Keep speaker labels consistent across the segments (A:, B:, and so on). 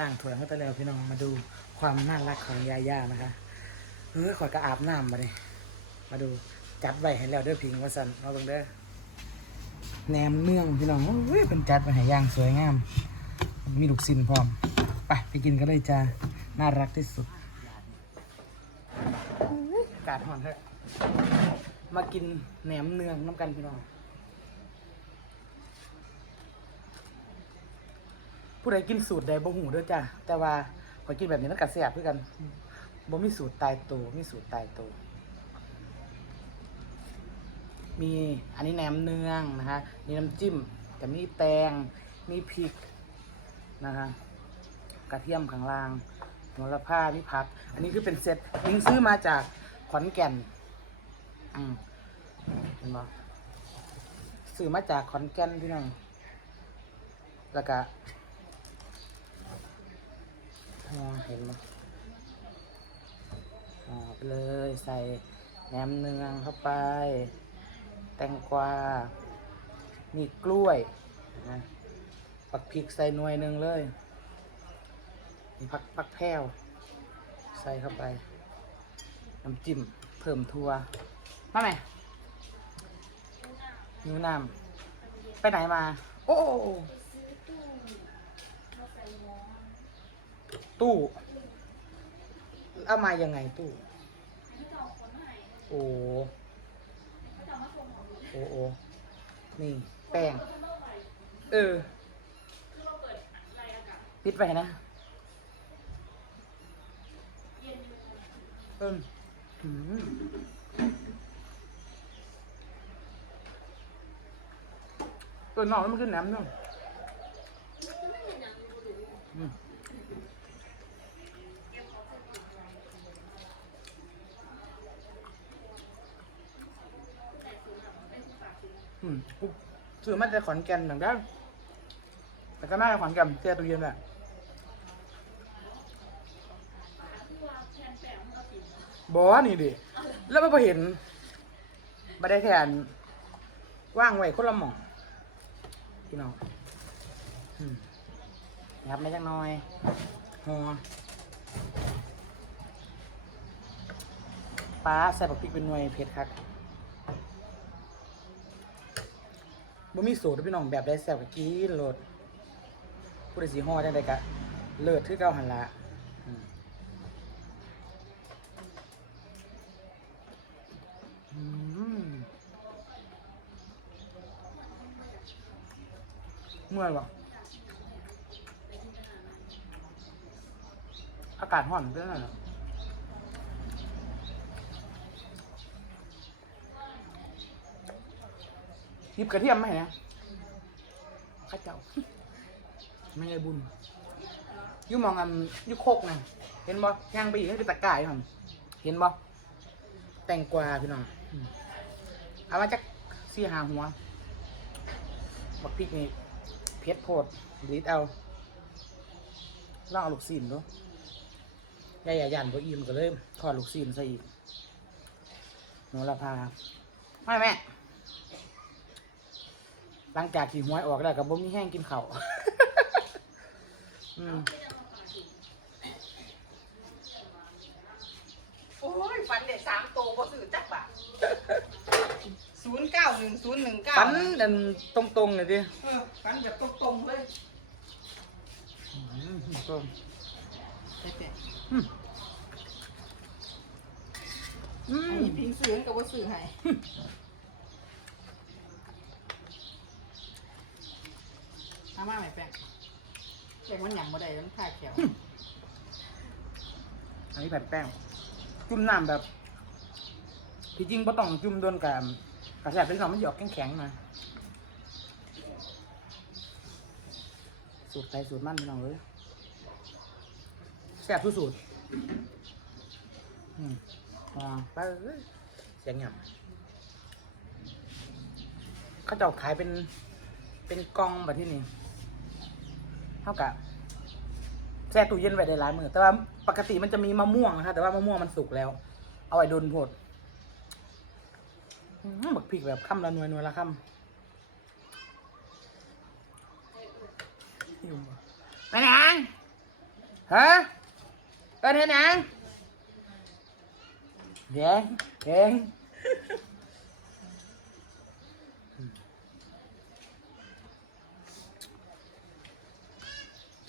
A: ล่างถ้วยให้ไปแล้วพี่น้องมาดูความน่ารักของยาย่านะคะเฮ้ยขอยกระอาบน้ำมาเลยมาดูจัดไว้ให้แล้วเด้อพิงว่าสันเอาลงเด้อแหนมเนื่องพี่น้องเฮ้ยเป็นจัดไว้ให้ย่างสวยงาม มีลูกซินพร้อมไปไปกินกันเลยจ้าน่ารักที่สุดอากาศร้อนเถอะมากินแหนมเนืองน้ำกันพี่น้อง ผู้ใดกินสูตรใดบ่หูเด้อจ้ะแต่ว่าขอยกินแบบนี้มันก็แซ่บคือกันบ่มีสูตรตายตัวมีสูตรตายตัวมีอันนี้แหนมเนืองนะคะมีน้ำจิ้มแต่มีแตงมีพริกนะคะกระเทียมข้างล่างโหระพามีผัก อันนี้คือเป็นเซตยิงซื้อมาจากขอนแก่นอืมเห็นบ่ซื้อมาจากขอนแก่นพี่น้องแล้วก็ เห็นไหมหอไปเลยใส่แหนมเนืองเข้าไป แตงกวา มีกล้วยนะปักพริกใส่หน่วยหนึ่งเลยมีผักผักแพรวใส่เข้าไป น้ำจิ้มเพิ่มทัวมาไหมนิ้วน้ำไปไหนมา โอ้ ตู้ เอามายังไงตู้ โอ้โอ้โอ้นี่ แป้ง เออปิดไปนะเอิ่มหืมเออหนอนมันขึ้นน้ำเนึงอืม อืมกูซื้อมาจากขอนแก่นเหมือนกันแต่ก็น่าจะขอนแก่นเจ้าตู้เย็นแหละบอนี่ดิแล้วไม่พอเห็นมาได้แทนว่างไว้คนละหม่องพี่น้องนะครับไม่จักหน้อยหัวปลาใส่ผักพริกเป็นหน่วยเผ็ดครับ บ่มีสูตรพี่น้องแบบได้แซ่บก็กินโลดผู้ใดสิฮ้อจังไดก็เลิศคือเก่าหั่นละอืมเมื่อยบ่อากาศร้อนเด้อนั่นน่ะ หยิบกระเทียมมาให้นะข้าเจ้าไม่ไงบุญอยูหมองอันอยูโคกนะเห็นบ่ย่างไปอีกให้เป็นตะกร้ายมันเห็นบ่แตงกวาพี่น้องเอามาจากสี่หาหัวบักพริกนี่เผ็ดโพดลิดเอาลองเอาลูกซีนดูยายายันบ่อิ่มก็เลยทอดลูกซีนใส่อีกโหระพาไม่แม่ หลังจากที่หวยออกแล้วก็บ่มีแห้งกินข้าว อืม
B: โอ้ยฟันเด็ดสามโตบ่ซื้อจักบาทศูนย์เก้าหนึ่งศูนย์หนึ่งเก้า
A: ปันอันตรงๆเลยดิ
B: เออฟันแบบตรงๆเลย
A: อืมตรง
B: เด็ด
A: อืมอื
B: ๆอัน
A: ม
B: นี้พิงซื้อกับว่าซื้อให้ เอามาไหมแป้งแป้งมันหยั่งบ่ได้มันผ้าเขียว
A: อันนี้แผ่นแป้ง จุ่มน้ำแบบที่จริงบ่ต้องจุ่มโดนกับกระแสเป็นของมันหยอกแข็งๆมาสูตรใครสูตรมันพี่น้องเลยแซ่บทุกสูตรอืมอ่าไปเอ้ยเสียงหยำเขาจะขายเป็นเป็นกองแบบที่นี่ เท่ากับแช่ตู้เย็นไว้ได้หลายมือแต่ว่าปกติมันจะมีมะม่วงนะคะแต่ว่ามะม่วงมันสุกแล้ว เอาไว้ดนโพดหือบักพริกแบบคำละหน่วยหน่วยละคำไปไหนฮะเอินเห็นหยังแดงกิ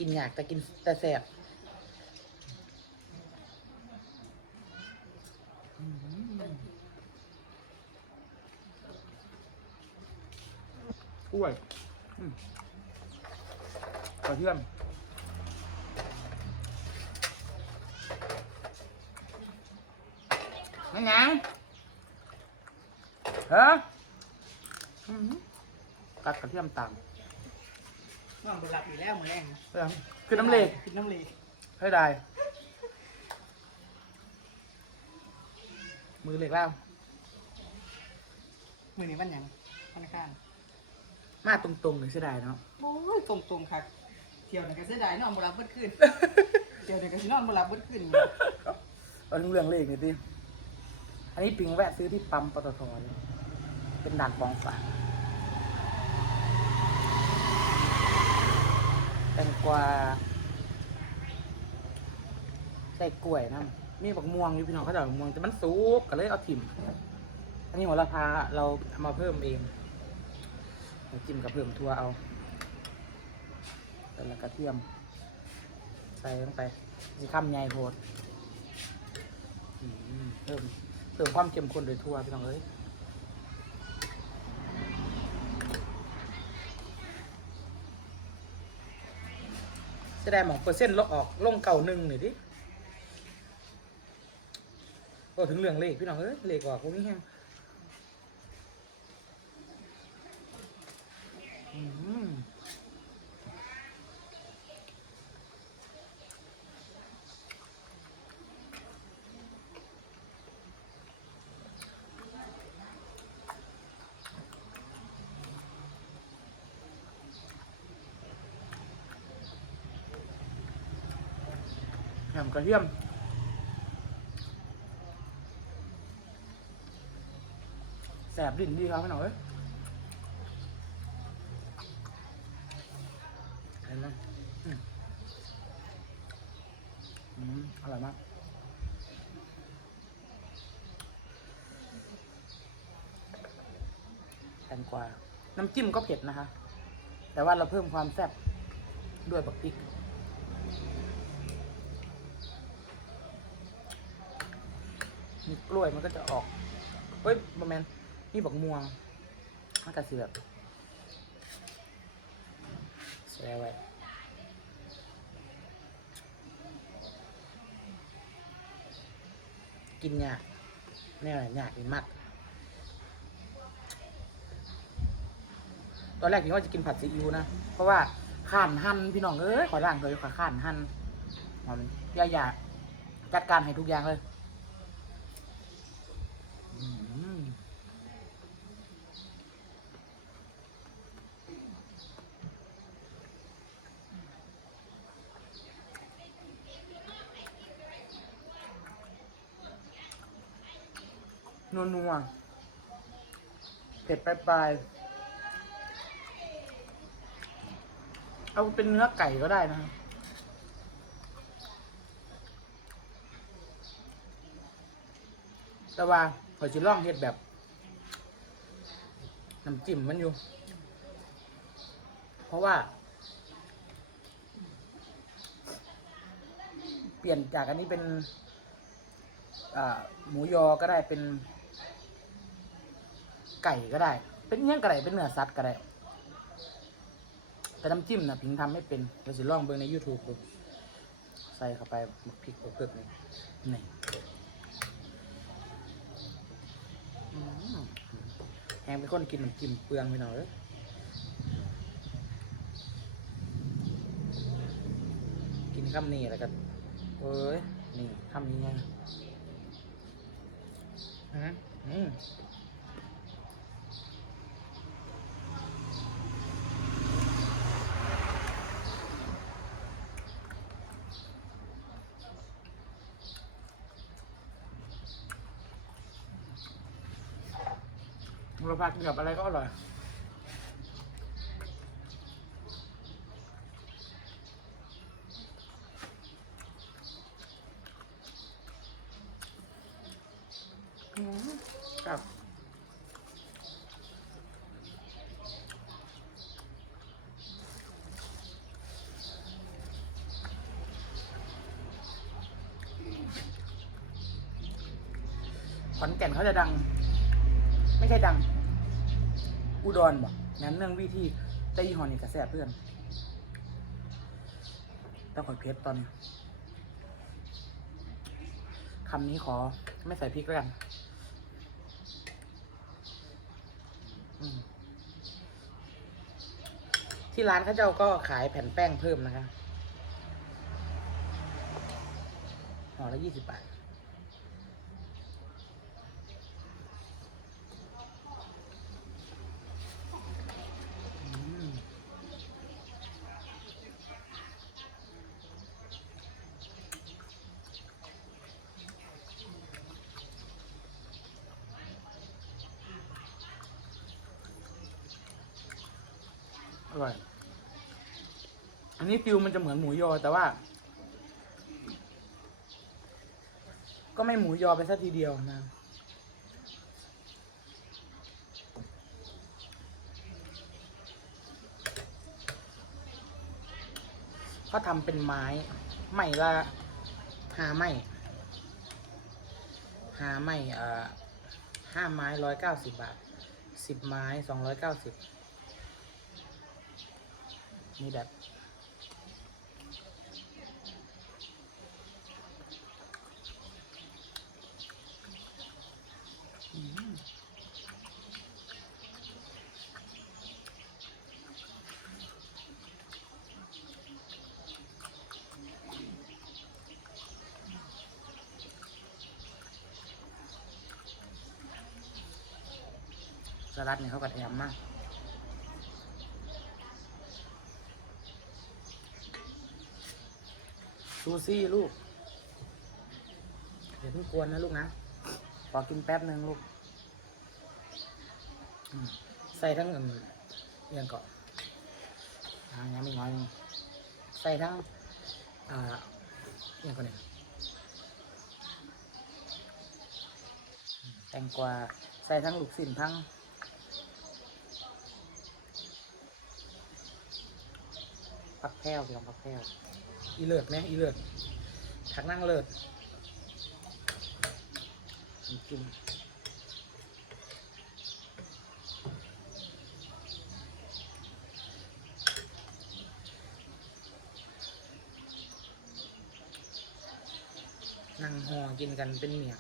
A: นอยากแต่กินแต่แสบกล้วยกระเทียมนั่นหยังฮะอื้อหือกัดกระเทียมตาม
B: นอนบนหลับอีกแล้วมือแรง
A: เอิ่มคือน้ำเหล็ก
B: คือน้ำเหล็ก
A: ให้ได้ มือเหล็กแล้ว
B: มือนี้วันหยังวันอังคาร
A: มาตรงๆเลยเสียดายเนาะ
B: โอ้ยตรงตรงๆครับเที่ยวหนึ่งก็เสียดายนอนบนหลับเบิดคืนเที่ยวหนึ่งก็สินอนบนหลับเบิดคืนนี่
A: เอาเรื่องเลขหน่อยดิอันนี้ปิงแวะซื้อที่ปั๊มปตทเลยเป็นด่านฟองฝาก แตงกวาใส่กล้วยนะมีบักม่วงอยู่พี่น้องเขาจะบักม่วงแต่มันสุกก็เลยเอาถิ่มอันนี้หัวละพาเราเอามาเพิ่มเองเดี๋ยวจิ้มกับเพิ่มทั่วเอาแล้วกระเทียม ใส่ลงไปสีข้ามใหญ่โพดเพิ่มเพิ่มความเข้มข้นโดยทั่วพี่น้องเอ้ย จะได้หมองเปอร์เซ็นต์ลดออกลงเก่าหนึ่งหน่อยดิโอ้ถึงเรื่องเลขพี่น้องเอ้ยเลขออกพวกนี้แห้ง ระเทียมแสบดิ่นดีครับพี่น้อยเห็นไหมอืมอืมอร่อยมากแตงกวาน้ำจิ้มก็เผ็ดนะคะ แต่ว่าเราเพิ่มความแซ่บด้วยบักพริก มีกล้วยมันก็จะออกเฮ้ยบะแมนนี่บักม่วงมันกระเสือกแช่ไว้กินยากแน่ยากอีกมาก ตอนแรกพี่ว่าจะกินผัดซีอิ๊วนะ เพราะว่าข่านหั่นพี่น้องเอ้ยขอร่างเลยขอข่านหั่นหอมย่าอยากจัดการให้ทุกอย่างเลย อืม นัวนัวๆเผ็ดปลายๆเอาเป็นเนื้อไก่ก็ได้นะแต่ว่าขอยจะลองเฮ็ดแบบน้ำจิ้มมันอยู่ เพราะว่า เปลี่ยนจากอันนี้เป็นหมูยอก็ได้เป็น ไก่ก็ได้ เป็นเงี้ยงก็ได้เป็นเนื้อสัตว์ก็ได้ แต่น้ำจิ้มนะพิงทำไม่เป็นเราสิลองเบิ่งใน YouTube ดูใส่เข้าไปมึกพริกเปลือกนี่นี่แหงเป็นคนกินน้ำจิ้มเปลืองไปหน่อยกินคำนี้แล้วก็เอ้ยนี่คำนี้ไงฮะอืม ผักเหนือบอะไรก็อร่อย ครับขอนแก่นเขาจะดัง ไม่ใช่ดัง อุดรบอกนั้นเนื่องวิธีแต่ยี่ห้อนี่กระแสเพื่อนต้องขอเพชรตอนนี้คำนี้ขอไม่ใส่พริกแล้วกันที่ร้านเขาเจ้าก็ขายแผ่นแป้งเพิ่มนะคะห่อละยี่สิบบาท อืม อร่อย อันนี้ฟิวมันจะเหมือนหมูยอแต่ว่า ก็ไม่หมูยอไปซะทีเดียวนะเขาทำเป็นไม้ไม้ละหาไม้หาไม้เอ่อห้าไม้ร้อยเก้าสิบบาทสิบไม้สองร้อยเก้าสิบ นี่แบบสลัดเนี่ยเขาก็แถมมาก ซูซี่ลูกเดี๋ยวเพิ่งกวนนะลูกนะ ขอกินแป๊บหนึ่งลูก ใส่ทั้งเงินเรียนก่อนอ่ายังไม่น้อยหนึ่งใส่ทั้งอ่าเรียนก่อนเนี่ยอืมแตงกวาใส่ทั้งลูกศิลทั้งปักแพ้วพี่น้องปักแพ้ว อีเลิศไหมอีเลิศถักนั่งเลิศจุ่มนั่งห่อกินกันเป็นเมีย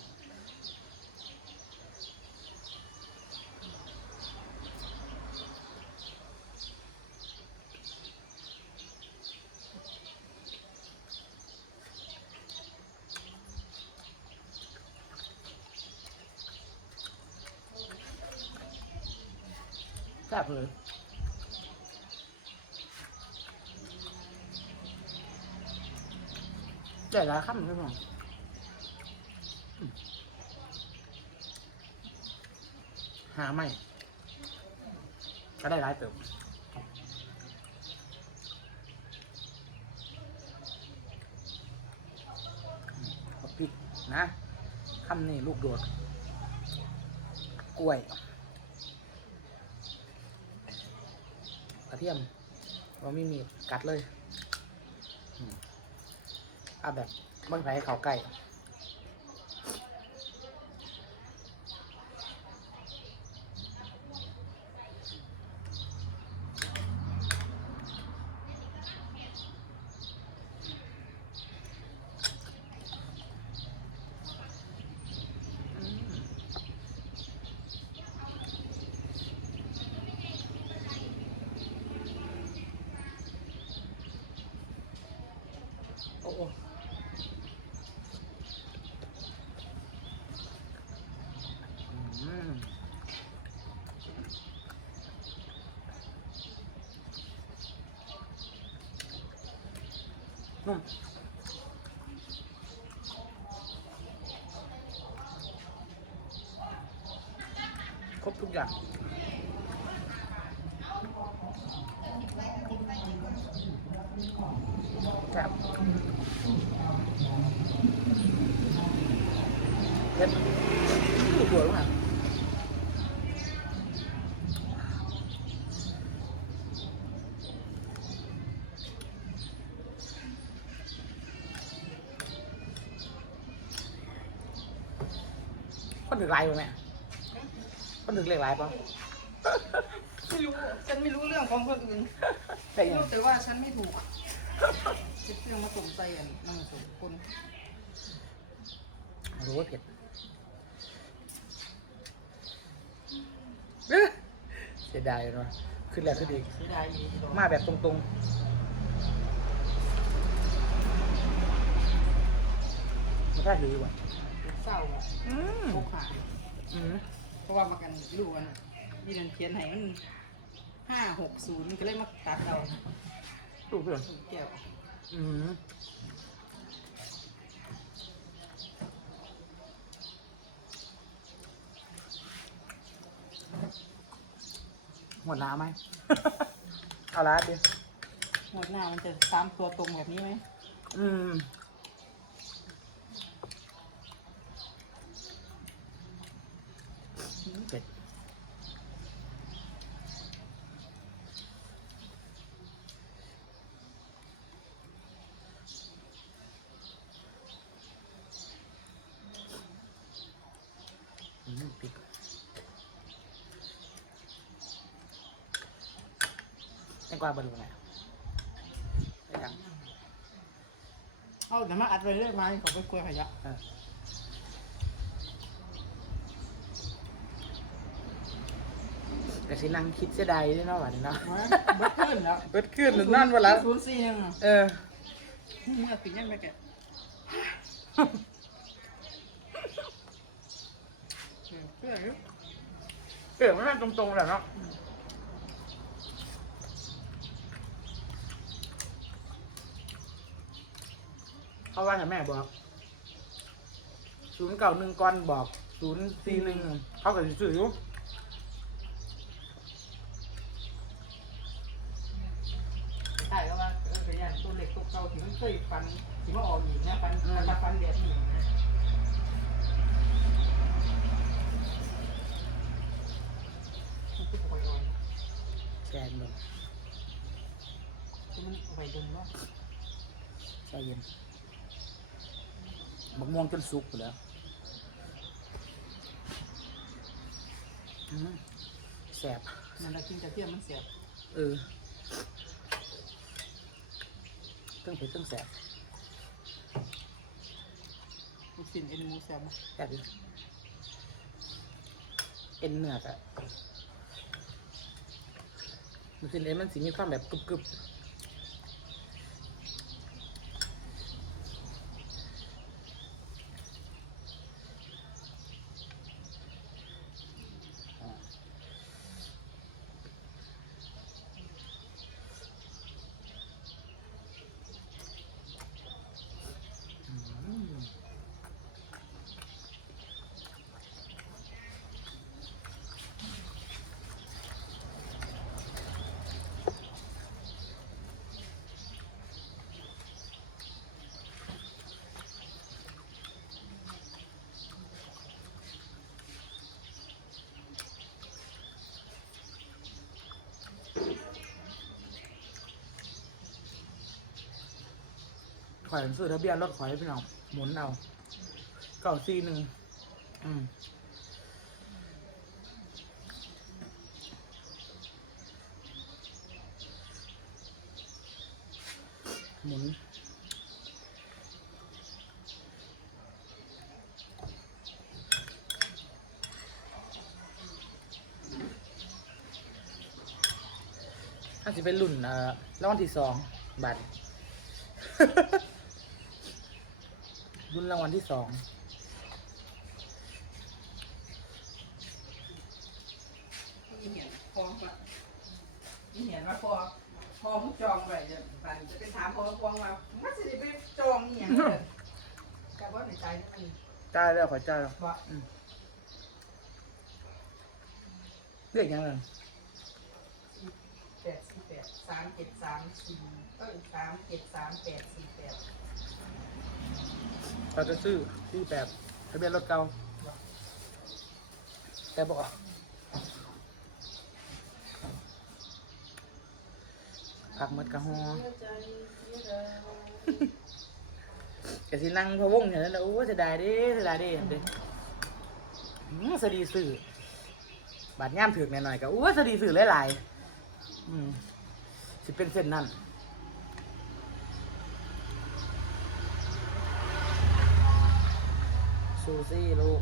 A: เจ๋ละครับพี่น้องอืมหาไม่ ก็ได้ร้ายเติมเอาพริกนะคำนี้ลูกโดด กล้วย กระเทียมว่าไม่มีกัดเลย เอาแบบบ้างไผ่เขาไก่อื ครบทุกอย่างแซ่บเผ็ดลูกหัวลูกอะ มันถึงไรป่ะแม่มันถึงเลขไรป่ะ
B: ไม่รู้ ฉันไม่รู้เรื่องของคนอื่น
A: แต่ยัง
B: รู้แต่ว่าฉันไม่ถูกเช็ดเครื่องมาสมใจอันนั่งสมคน
A: รู้ว่าเผ็ดเอ้อเสียดายเนาะขึ้นแล้วขึ้นอีก
B: เสียดายอีก
A: มาแบบตรงๆมันได้ถือว่ะ
B: เศร้า อะ
A: อืม
B: โคกหาย
A: อืม
B: เพราะว่ามากันลูกกันยี่นันเขียนให้มันห้าหกศูนย์ก็เลยมาตัดเรา
A: ถูกเพื่อน
B: แก้ว
A: อืมหมดน้ำไหม เอาละดิ
B: หมดหน้ามันจะสามตัวตรงแบบนี้ไหม
A: อืมเผ็ดอืมพริกแตงกวาบริวารไหนได้ยัง
B: เอาเดี๋ยวมาอัดไปเรื่อยมาให้เขาไปกล้วยขยะ
A: เออแต่สินั่งคิดเสียดายด้วยเนาะวันนี้เนาะ
B: มาเบิดขึ้นแล้ว
A: เบิดขึ้นหรือนั่นวะละ
B: ศูนย์สี่หนึ่งอะ
A: เออ
B: เมื่อปิดยังไปแกะเออเพื่อนอยู่
A: เปลี่ยนมันตรงๆแหละเนาะ เขาว่าแต่แม่บอกศูนย์เก่าหนึ่งก้อนบอกศูนย์สี่หนึ่งเขาก็สิซื้ออยู่
B: ใช่ก็ว่าเออกระยานตัวเล็กตัวเก่าที่มันเคยฟันที่มาออกอีกนะฟันฟันมาฟันแบบนี้นะมันคือปล่อยอ่อน
A: แกนลง
B: ที่มันเอาไปดมว่า
A: ใจเย็น บักม่วงจนสุกไปแล้วอืมแสบ
B: มันละกินกระเทียมมันเสียบ
A: เออเครื่องเผ็ดเครื่องแสบ
B: ลูกชิ้นเอ็นหมูแซ่บนะ
A: แสบดิเอ็นเนื้อกะมันสิเอ็นมันสิมีความแบบกรึบกรึบอืม ข่ อยซื้อทะเบียนรถข่อยพี่น้องหมุนเอาเก้าสี่หนึ่งอืมหมุนถ้าจะเป็นรุ่นเอ่อรางวัลที่สองบัตร รุ่นรางวัลที่สอง
B: นี่เห็นพอปะนี่เห็นว่าพอพอมุกจองไว้เดี๋ยวปันจะไปถามพอพวงว่ามันจะไปจองนี่อย่างเงี้ยแต่ว่าในใจนี่มัน
A: จ่ายแล้วขอจ่ายแล้ว
B: ว่า
A: เรียกยังไง
B: แปดสี่แปดสามเจ็ดสามสี่เอ้ยสามเจ็ดสามแปดสี่แปด
A: เราจะซื้อที่แบบทะเบียนรถเก่าแต่บอกผักมดกระหอ
B: ใจเสียดาย
A: กะสินั่งพะวงอย่างนั้นนะโอ้เสียดายด้เสียดายด้เด้อืมสดีสื่อบาดย่ามถือกหน่อยๆก็อู้สดีสื่อหลายๆอืมสิเป็นเส้นนั่น ซูซี่ลูก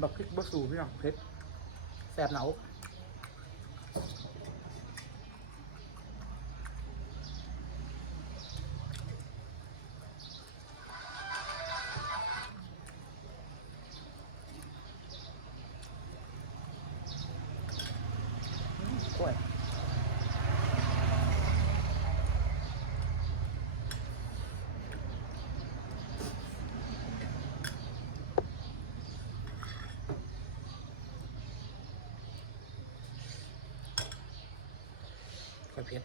A: บักพริกบะสูพี่น้องเผ็ดแสบหนา กระเพชร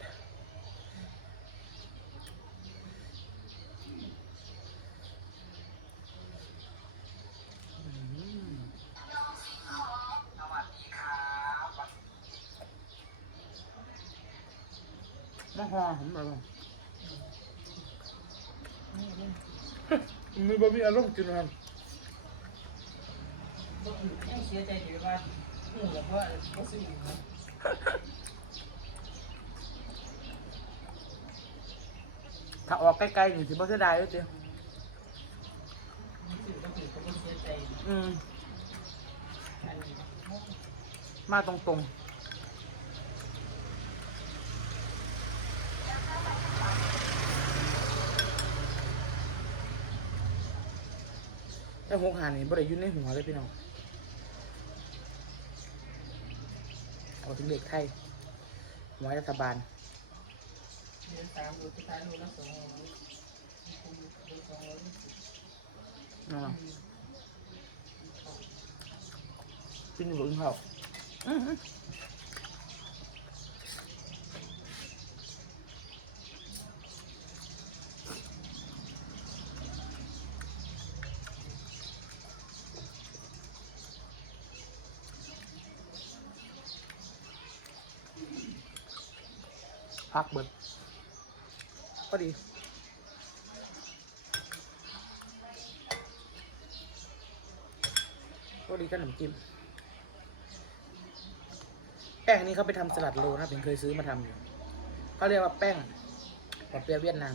A: มะฮอผมแบบว่ามีบะหมี่อารมณ์กินมัน
B: ยังเสียใจอยู่ว่าหูแล้วว่าก็ซื้ออยู่นะ
A: ถ้าออกใกล้ๆนี่สิบ่เสียดายเลยเจ้
B: ซื้อก็ถือก็เสียใจ
A: อืมมาตรงๆ แต่หกหานี่บ่ได้อยู่ในหัวเลยพี่น้องเอาถึงเด็กไทยหวยรัฐบาล
B: เดือนสาม องร้อดี
A: พอดีก็ดีกับขนมจิ้มแป้งนนี้เขาไปทำสลัดโลนะผมเคยซื้อมาทำอยู่เขาเรียกว่าแป้งปอเปียะเวียดนาม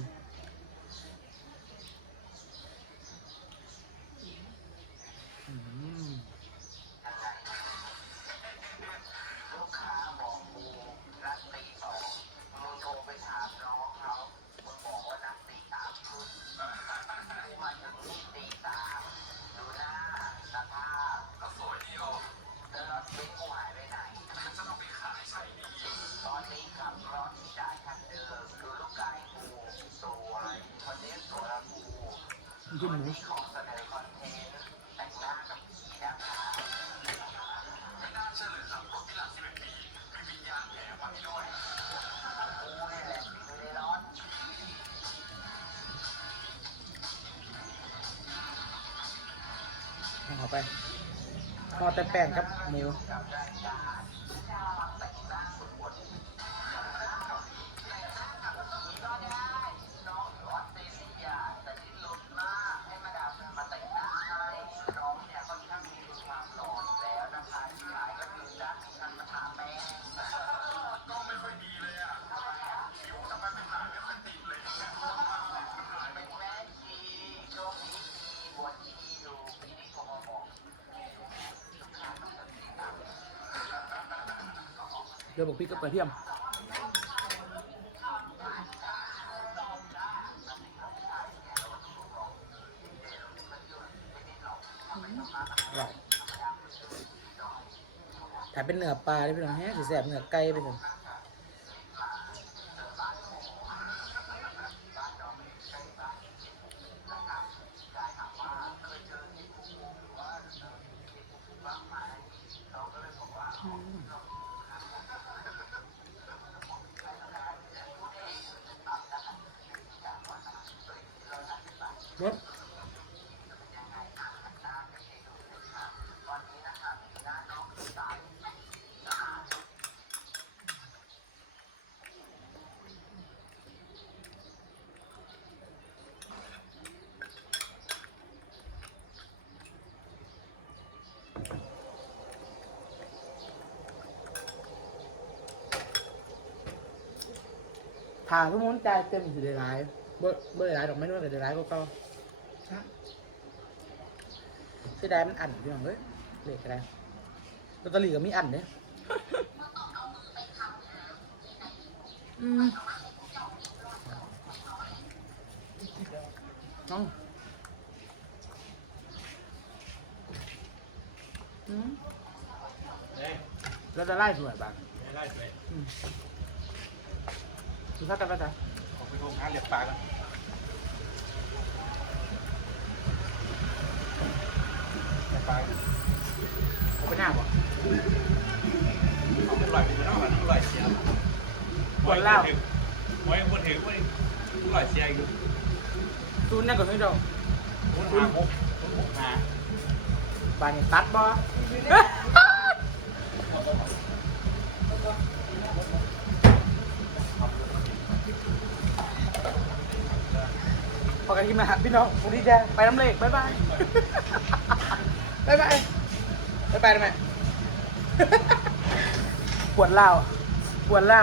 A: จิ้มหมูเอาไปห่อแต่แป้งครับหมูเดี๋ยวบอกพี่ก็กระเทียมอร่อยถ้าเป็นเนื้อปลาได้พี่น้องแฮะสิแสบเนื้อไก่ไปผมรส ถามสมมุติจ่ายเต็มสิได้หลายเบ่เบ่ได้หลายดอกไม่น้อยก็ได้หลายกว่าเก่าฮะเสียดายมันอันพี่น้องเอ้ยเลขก็ได้ลอตเตอรี่ก็มีอันเด้อืมน้องอืม
C: เอ้ย
A: แล้วจะไล่สวยบ้าง
C: ไม่ได้เลย
A: อืม ดูท่ากันไปจ้ะ
C: ออกไปโรงงานเรียกปลากันเรียกปลากัน
A: เอาไปหน้าบ่
C: เอาไปลอยไปนอกกันลอยเสียหวยคนถือว่าลอยเสียอยู่
A: ตูนนั่นก่อนให้เรา
C: คุณหาหกคุณหกหา
A: บานนี่ตัดบ่ พอกันทีมนะพี่น้องวันนี้จะไปน้ำเลกบ๊ายบายบ๊ายบายบ๊ายบายได้ไมปวดเล้าปวดเล้า